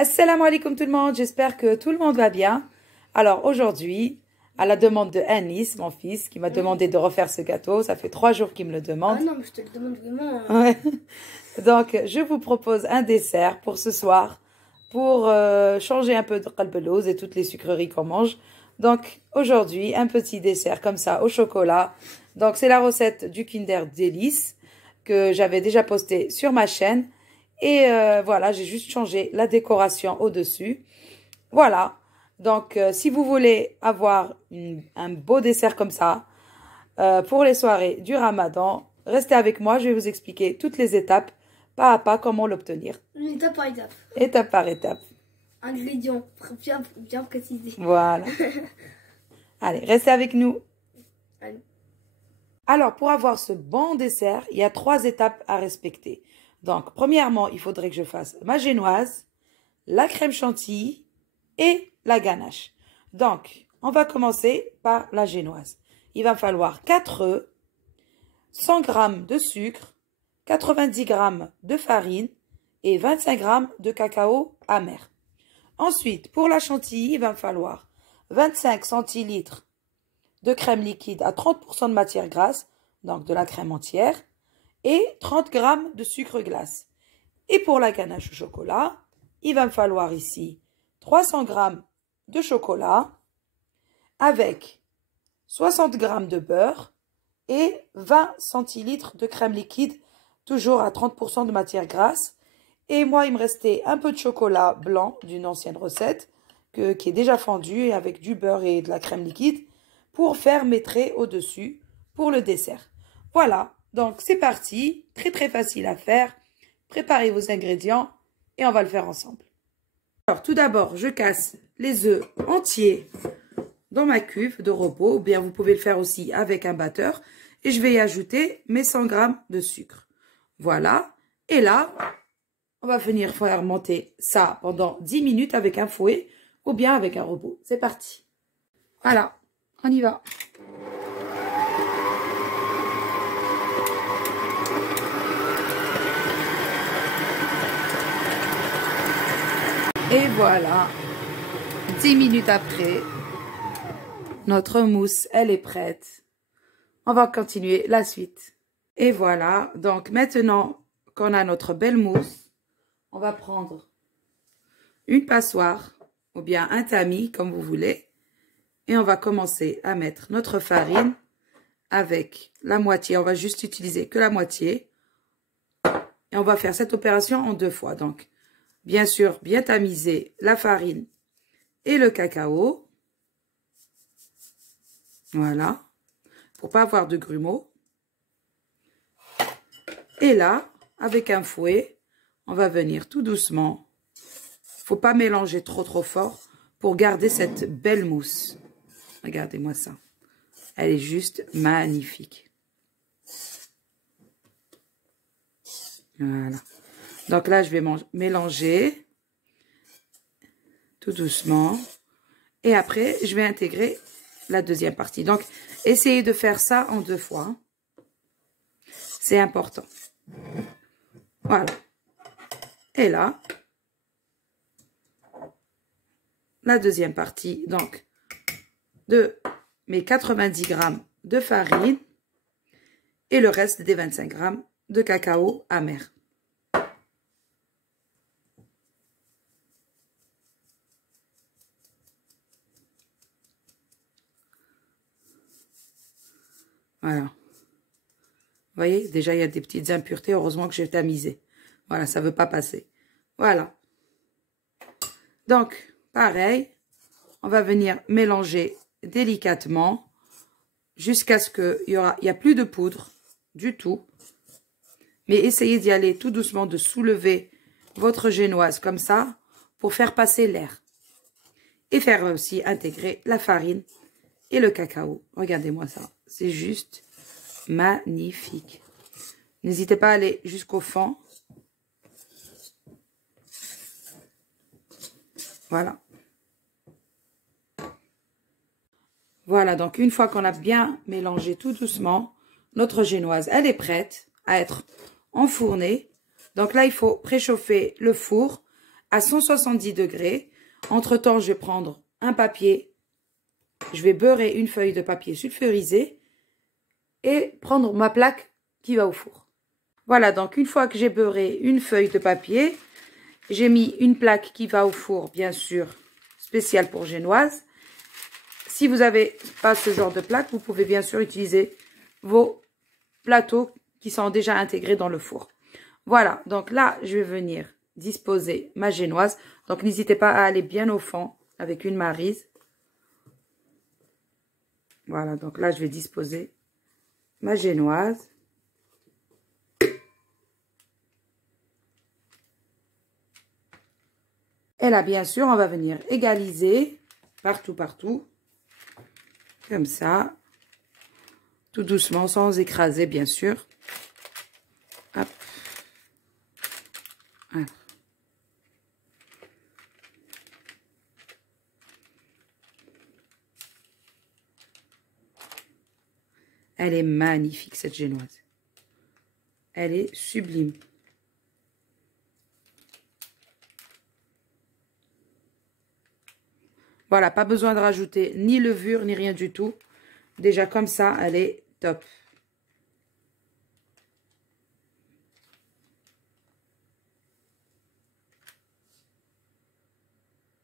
Assalamu alaikum tout le monde, j'espère que tout le monde va bien. Alors aujourd'hui, à la demande de Anis, mon fils, qui m'a demandé de refaire ce gâteau, ça fait 3 jours qu'il me le demande. Ah non, mais je te le demande vraiment. Ouais. Donc je vous propose un dessert pour ce soir, pour changer un peu de qalbelouz et toutes les sucreries qu'on mange. Donc aujourd'hui, un petit dessert comme ça au chocolat. Donc c'est la recette du Kinder Délice que j'avais déjà postée sur ma chaîne. Et voilà, j'ai juste changé la décoration au-dessus. Voilà. Donc, si vous voulez avoir un beau dessert comme ça pour les soirées du Ramadan, restez avec moi. Je vais vous expliquer toutes les étapes, pas à pas, comment l'obtenir. Étape par étape. Étape par étape. Ingrédients bien précisés. Voilà. Allez, restez avec nous. Allez. Alors, pour avoir ce bon dessert, il y a 3 étapes à respecter. Donc, premièrement, il faudrait que je fasse ma génoise, la crème chantilly et la ganache. Donc, on va commencer par la génoise. Il va falloir 4 œufs, 100 g de sucre, 90 g de farine et 25 g de cacao amer. Ensuite, pour la chantilly, il va me falloir 25 centilitres de crème liquide à 30% de matière grasse, donc de la crème entière, et 30 g de sucre glace. Et pour la ganache au chocolat, il va me falloir ici 300 g de chocolat avec 60 g de beurre et 20 centilitres de crème liquide, toujours à 30% de matière grasse. Et moi, il me restait un peu de chocolat blanc d'une ancienne recette qui est déjà fendu avec du beurre et de la crème liquide pour faire mes traits au-dessus pour le dessert. Voilà. Donc, c'est parti, très facile à faire. Préparez vos ingrédients et on va le faire ensemble. Alors, tout d'abord, je casse les œufs entiers dans ma cuve de robot, ou bien vous pouvez le faire aussi avec un batteur. Et je vais y ajouter mes 100 g de sucre. Voilà. Et là, on va venir faire monter ça pendant 10 minutes avec un fouet ou bien avec un robot. C'est parti. Voilà, on y va. Et voilà, 10 minutes après, notre mousse, elle est prête. On va continuer la suite. Et voilà, donc maintenant qu'on a notre belle mousse, on va prendre une passoire ou bien un tamis, comme vous voulez. Et on va commencer à mettre notre farine avec la moitié. On va juste utiliser que la moitié. Et on va faire cette opération en 2 fois. Donc, bien sûr, bien tamiser la farine et le cacao. Voilà. Pour pas avoir de grumeaux. Et là, avec un fouet, on va venir tout doucement. Faut pas mélanger trop fort pour garder cette belle mousse. Regardez-moi ça. Elle est juste magnifique. Voilà. Donc là, je vais mélanger tout doucement. Et après, je vais intégrer la deuxième partie. Donc, essayez de faire ça en 2 fois. C'est important. Voilà. Et là, la deuxième partie, donc, de mes 90 g de farine et le reste des 25 g de cacao amer. Voilà. Vous voyez, déjà, il y a des petites impuretés. Heureusement que j'ai tamisé. Voilà, ça ne veut pas passer. Voilà. Donc, pareil, on va venir mélanger délicatement jusqu'à ce qu'il n'y a plus de poudre du tout. Mais essayez d'y aller tout doucement, de soulever votre génoise comme ça pour faire passer l'air. Et faire aussi intégrer la farine et le cacao. Regardez-moi ça. C'est juste magnifique. N'hésitez pas à aller jusqu'au fond. Voilà. Voilà, donc une fois qu'on a bien mélangé tout doucement, notre génoise, elle est prête à être enfournée. Donc là, il faut préchauffer le four à 170 degrés. Entre-temps, je vais prendre un papier. Je vais beurrer une feuille de papier sulfurisé et prendre ma plaque qui va au four. Voilà, donc une fois que j'ai beurré une feuille de papier, j'ai mis une plaque qui va au four, bien sûr, spéciale pour génoise. Si vous n'avez pas ce genre de plaque, vous pouvez bien sûr utiliser vos plateaux qui sont déjà intégrés dans le four. Voilà, donc là, je vais venir disposer ma génoise. Donc, n'hésitez pas à aller bien au fond avec une maryse. Voilà, donc là, je vais disposer ma génoise. Et là, bien sûr, on va venir égaliser partout, comme ça, tout doucement, sans écraser, bien sûr. Hop. Voilà. Elle est magnifique, cette génoise. Elle est sublime. Voilà, pas besoin de rajouter ni levure, ni rien du tout. Déjà, comme ça, elle est top.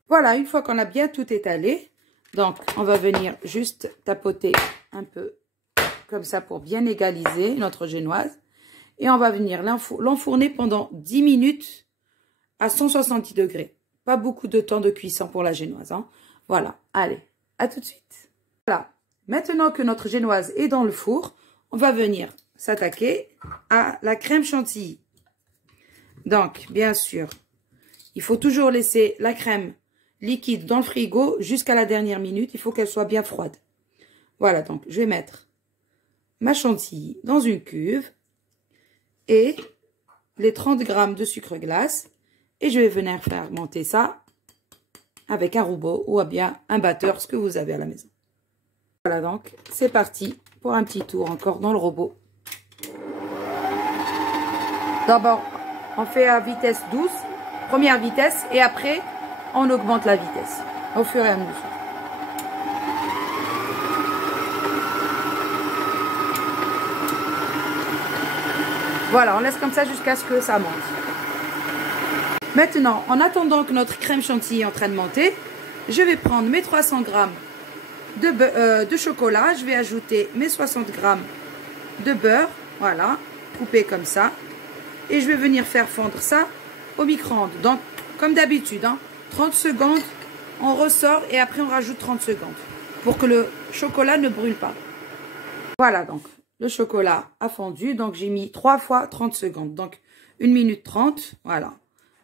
Voilà, une fois qu'on a bien tout étalé, donc on va venir juste tapoter un peu comme ça pour bien égaliser notre génoise. Et on va venir l'enfourner pendant 10 minutes à 170 degrés. Pas beaucoup de temps de cuisson pour la génoise, hein. Voilà, allez, à tout de suite. Voilà, maintenant que notre génoise est dans le four, on va venir s'attaquer à la crème chantilly. Donc, bien sûr, il faut toujours laisser la crème liquide dans le frigo jusqu'à la dernière minute. Il faut qu'elle soit bien froide. Voilà, donc je vais mettre ma chantilly dans une cuve et les 30 grammes de sucre glace. Et je vais venir fermenter ça avec un robot ou bien un batteur, ce que vous avez à la maison. Voilà, donc c'est parti pour un petit tour encore dans le robot. D'abord, on fait à vitesse douce, première vitesse, et après, on augmente la vitesse au fur et à mesure. Voilà, on laisse comme ça jusqu'à ce que ça monte. Maintenant, en attendant que notre crème chantilly est en train de monter, je vais prendre mes 300 grammes de chocolat. Je vais ajouter mes 60 grammes de beurre, voilà, coupé comme ça. Et je vais venir faire fondre ça au micro-ondes. Donc, comme d'habitude, hein, 30 secondes, on ressort et après on rajoute 30 secondes pour que le chocolat ne brûle pas. Voilà, donc le chocolat a fondu. Donc, j'ai mis 3 fois 30 secondes. Donc, 1 minute 30, voilà.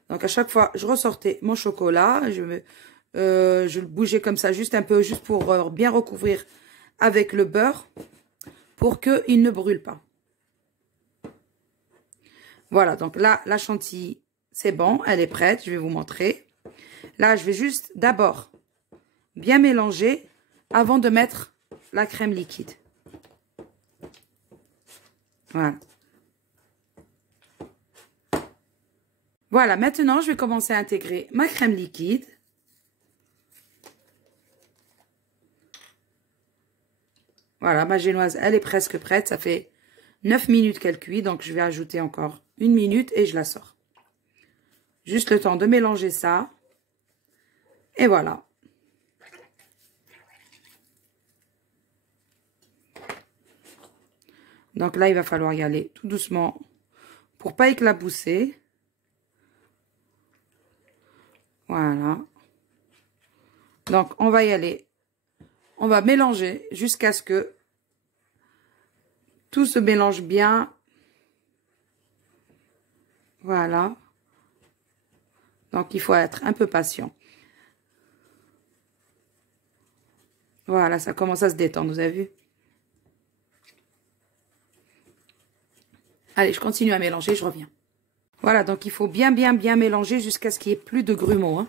Donc, à chaque fois, je ressortais mon chocolat. Je le bougeais comme ça, juste un peu, juste pour bien recouvrir avec le beurre pour qu'il ne brûle pas. Voilà, donc là, la chantilly, c'est bon, elle est prête. Je vais vous montrer. Là, je vais juste d'abord bien mélanger avant de mettre la crème liquide. Voilà. Voilà, maintenant, je vais commencer à intégrer ma crème liquide. Voilà, ma génoise, elle est presque prête. Ça fait 9 minutes qu'elle cuit, donc je vais ajouter encore 1 minute et je la sors. Juste le temps de mélanger ça. Et voilà. Donc là, il va falloir y aller tout doucement pour pas éclabousser. Voilà. Donc, on va y aller. On va mélanger jusqu'à ce que tout se mélange bien. Voilà. Donc, il faut être un peu patient. Voilà, ça commence à se détendre, vous avez vu? Allez, je continue à mélanger, je reviens. Voilà, donc il faut bien mélanger jusqu'à ce qu'il n'y ait plus de grumeaux, hein.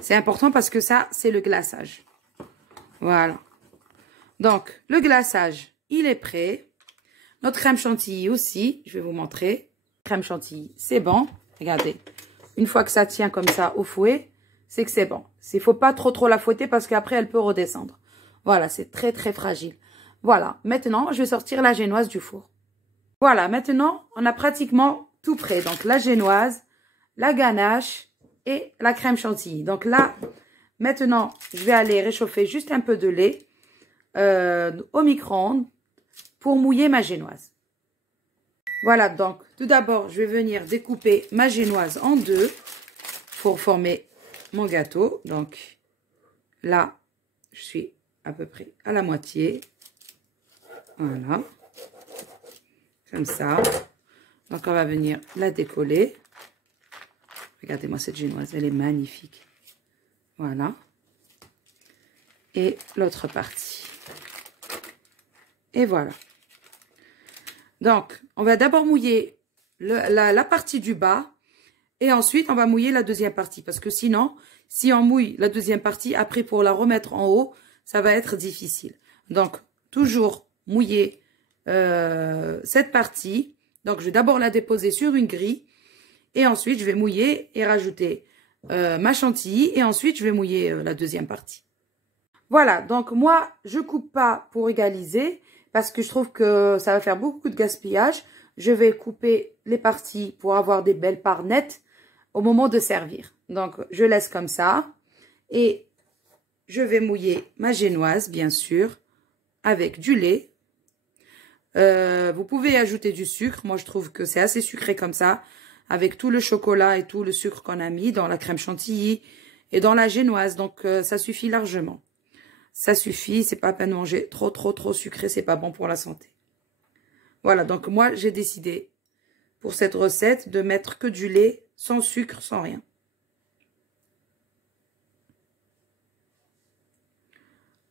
C'est important parce que ça, c'est le glaçage. Voilà. Donc, le glaçage, il est prêt. Notre crème chantilly aussi, je vais vous montrer. Crème chantilly, c'est bon. Regardez. une fois que ça tient comme ça au fouet, c'est que c'est bon. Il ne faut pas trop la fouetter parce qu'après, elle peut redescendre. Voilà, c'est très fragile. Voilà, maintenant, je vais sortir la génoise du four. Voilà, maintenant, on a pratiquement tout prêt. Donc, la génoise, la ganache et la crème chantilly. Donc là, maintenant, je vais aller réchauffer juste un peu de lait au micro-ondes pour mouiller ma génoise. Voilà, donc tout d'abord, je vais venir découper ma génoise en deux pour former mon gâteau. Donc là, je suis à peu près à la moitié. Voilà, comme ça. Donc on va venir la décoller. Regardez-moi cette génoise, elle est magnifique. Voilà. Et l'autre partie. Et voilà. Donc, on va d'abord mouiller la partie du bas. Et ensuite, on va mouiller la deuxième partie. Parce que sinon, si on mouille la deuxième partie, après pour la remettre en haut, ça va être difficile. Donc, toujours mouiller cette partie. Donc, je vais d'abord la déposer sur une grille. Et ensuite, je vais mouiller et rajouter ma chantilly. Et ensuite, je vais mouiller la deuxième partie. Voilà, donc moi, je coupe pas pour égaliser parce que je trouve que ça va faire beaucoup de gaspillage. Je vais couper les parties pour avoir des belles parts nettes au moment de servir. Donc, je laisse comme ça et je vais mouiller ma génoise, bien sûr, avec du lait. Vous pouvez ajouter du sucre. Moi, je trouve que c'est assez sucré comme ça, avec tout le chocolat et tout le sucre qu'on a mis dans la crème chantilly et dans la génoise. Donc, ça suffit largement. Ça suffit, c'est pas à peine de manger trop sucré, c'est pas bon pour la santé. Voilà, donc moi, j'ai décidé pour cette recette de mettre que du lait, sans sucre, sans rien.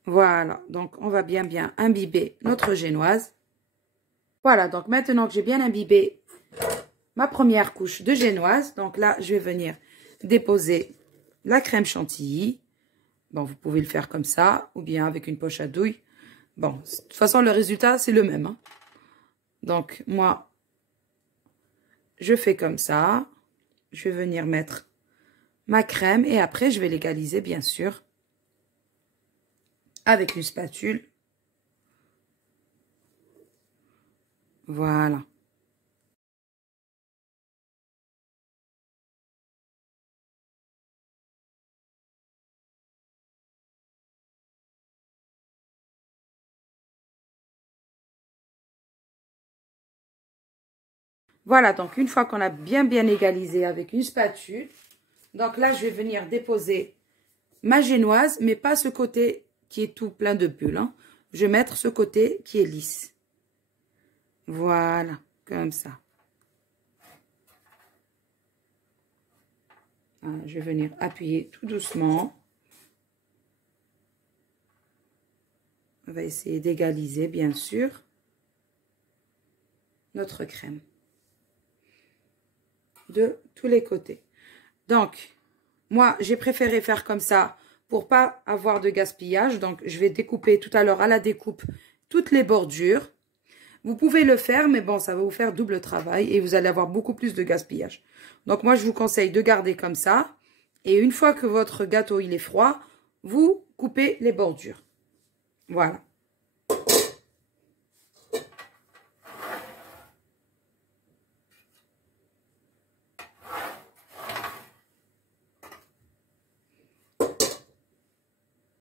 Voilà, donc on va bien imbiber notre génoise. Voilà, donc maintenant que j'ai bien imbibé ma première couche de génoise, donc là, je vais venir déposer la crème chantilly. Bon, vous pouvez le faire comme ça, ou bien avec une poche à douille. Bon, de toute façon, le résultat, c'est le même. Hein. Donc, moi, je fais comme ça. Je vais venir mettre ma crème et après, je vais l'égaliser, bien sûr, avec une spatule. Voilà. Voilà, donc une fois qu'on a bien égalisé avec une spatule, donc là, je vais venir déposer ma génoise, mais pas ce côté qui est tout plein de bulles. Hein. Je vais mettre ce côté qui est lisse. Voilà, comme ça. Voilà, je vais venir appuyer tout doucement. On va essayer d'égaliser, bien sûr, notre crème de tous les côtés. Donc, moi, j'ai préféré faire comme ça pour pas avoir de gaspillage. Donc, je vais découper tout à l'heure à la découpe toutes les bordures. Vous pouvez le faire, mais bon, ça va vous faire double travail et vous allez avoir beaucoup plus de gaspillage. Donc, moi, je vous conseille de garder comme ça. Et une fois que votre gâteau, il est froid, vous coupez les bordures. Voilà.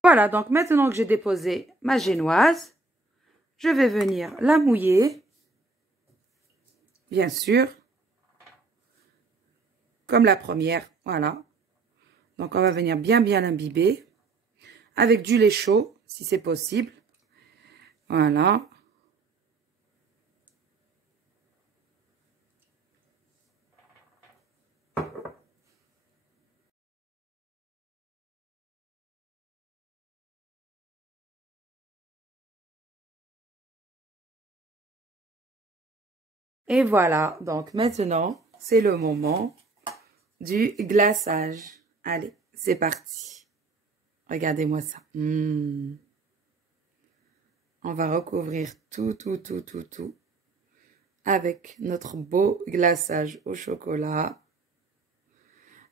Voilà, donc maintenant que j'ai déposé ma génoise, je vais venir la mouiller, bien sûr, comme la première, voilà. Donc on va venir bien l'imbiber, avec du lait chaud, si c'est possible, voilà. Et voilà, donc maintenant, c'est le moment du glaçage. Allez, c'est parti. Regardez-moi ça. On va recouvrir tout avec notre beau glaçage au chocolat.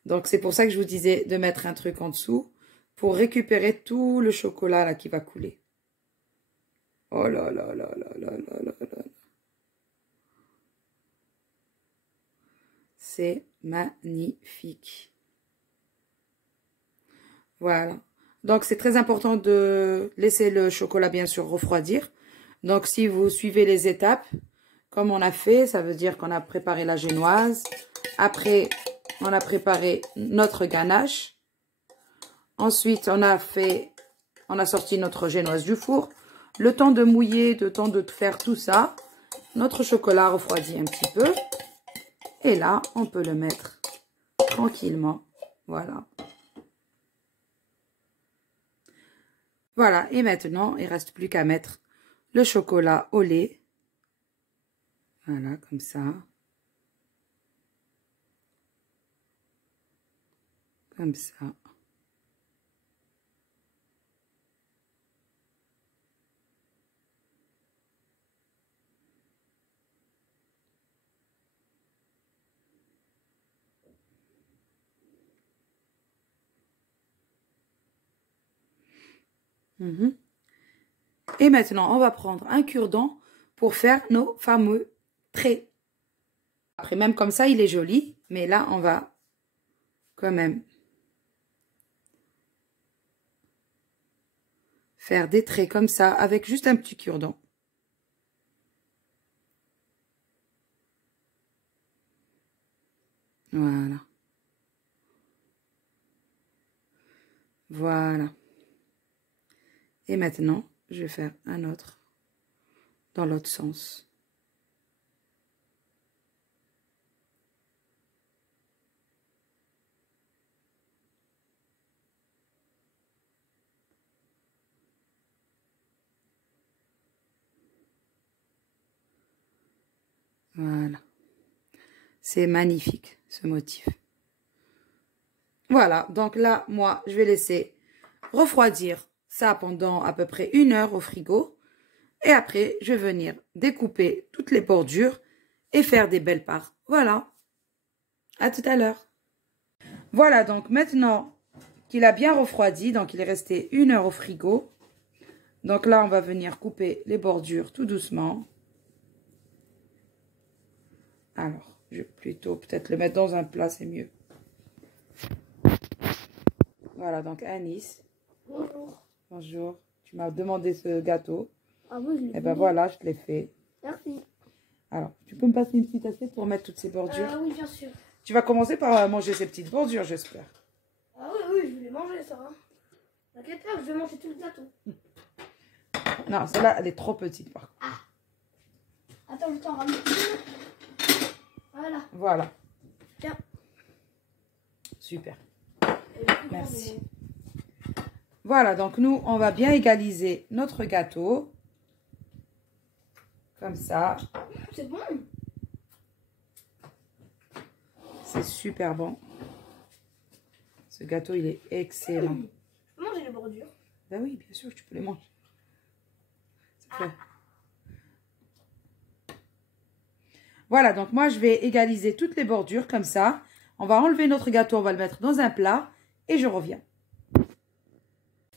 Donc, c'est pour ça que je vous disais de mettre un truc en dessous pour récupérer tout le chocolat là qui va couler. Oh là là là là là là là là. C'est magnifique. Voilà. Donc, c'est très important de laisser le chocolat, bien sûr, refroidir. Donc, si vous suivez les étapes, comme on a fait, ça veut dire qu'on a préparé la génoise. Après, on a préparé notre ganache. Ensuite, on a sorti notre génoise du four. Le temps de mouiller, le temps de faire tout ça. Notre chocolat refroidit un petit peu. Et là, on peut le mettre tranquillement. Voilà. Voilà. Et maintenant, il ne reste plus qu'à mettre le chocolat au lait. Voilà, comme ça. Comme ça. Et maintenant, on va prendre un cure-dent pour faire nos fameux traits. Après, même comme ça, il est joli. Mais là, on va quand même faire des traits comme ça avec juste un petit cure-dent. Voilà. Voilà. Et maintenant, je vais faire un autre dans l'autre sens. Voilà. C'est magnifique, ce motif. Voilà. Donc là, moi, je vais laisser refroidir ça pendant à peu près 1 heure au frigo. Et après, je vais venir découper toutes les bordures et faire des belles parts. Voilà. À tout à l'heure. Voilà, donc maintenant qu'il a bien refroidi, donc il est resté 1 heure au frigo. Donc là, on va venir couper les bordures tout doucement. Alors, je vais plutôt peut-être le mettre dans un plat, c'est mieux. Voilà, donc Anis. Bonjour. Bonjour. Tu m'as demandé ce gâteau. Ah oui, je l'ai Et ben voilà, je te l'ai fait. Merci. Alors, tu peux me passer une petite assiette pour mettre toutes ces bordures? Oui, bien sûr. Tu vas commencer par manger ces petites bordures, j'espère. Ah oui, oui, je vais les manger, ça. Hein. T'inquiète pas, je vais manger tout le gâteau. Non, celle-là, elle est trop petite, par contre. Ah. Attends, je t'en ramène. Voilà. Voilà. Tiens. Super. Merci. Voilà, donc nous, on va bien égaliser notre gâteau. Comme ça. C'est bon. C'est super bon. Ce gâteau, il est excellent. Je peux manger les bordures. Ben oui, bien sûr, tu peux les manger. Ça fait... Voilà, donc moi, je vais égaliser toutes les bordures comme ça. On va enlever notre gâteau, on va le mettre dans un plat et je reviens.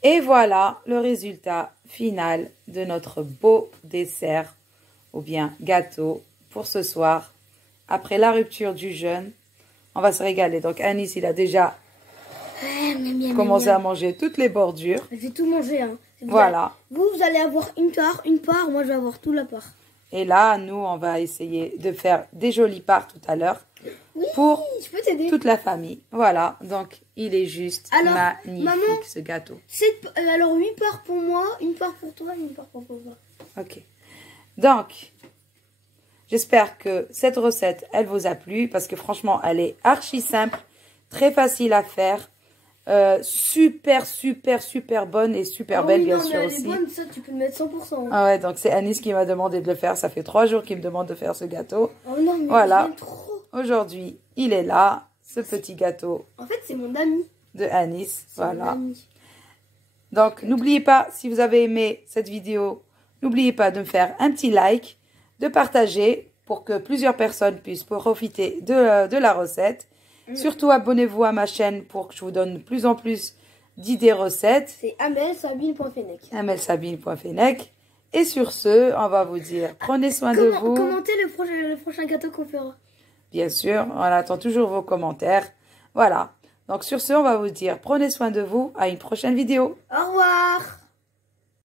Et voilà le résultat final de notre beau dessert ou bien gâteau pour ce soir. Après la rupture du jeûne, on va se régaler. Donc Anis, il a déjà commencé à manger toutes les bordures. Je vais tout manger. Hein. Voilà. Vous allez avoir une part. Moi, je vais avoir tout la part. Et là, nous, on va essayer de faire des jolies parts tout à l'heure. Oui, pour je peux t'aider. toute la famille. Voilà, donc il est juste magnifique, maman, ce gâteau. Alors 8 parts pour moi, une part pour toi et une part pour papa. Ok. Donc, j'espère que cette recette, elle vous a plu parce que franchement, elle est archi simple, très facile à faire. Super, super, super bonne et super belle, bien sûr, aussi. Bonne, ça, tu peux le mettre 100%. Hein. Ah ouais, donc c'est Anis qui m'a demandé de le faire. Ça fait 3 jours qu'il me demande de faire ce gâteau. Oh non, mais voilà. trop. Aujourd'hui, il est là, ce petit gâteau. En fait, c'est mon ami. De Anis, voilà. Donc, n'oubliez pas, si vous avez aimé cette vidéo, n'oubliez pas de me faire un petit like, de partager pour que plusieurs personnes puissent profiter de la recette. Surtout, abonnez-vous à ma chaîne pour que je vous donne de plus en plus d'idées recettes. C'est amelsabine.fenech. amelsabine.fenech. Et sur ce, on va vous dire, prenez soin de vous. Commentez le prochain gâteau qu'on fera. Bien sûr, on attend toujours vos commentaires. Voilà. Donc sur ce, on va vous dire, prenez soin de vous. À une prochaine vidéo. Au revoir.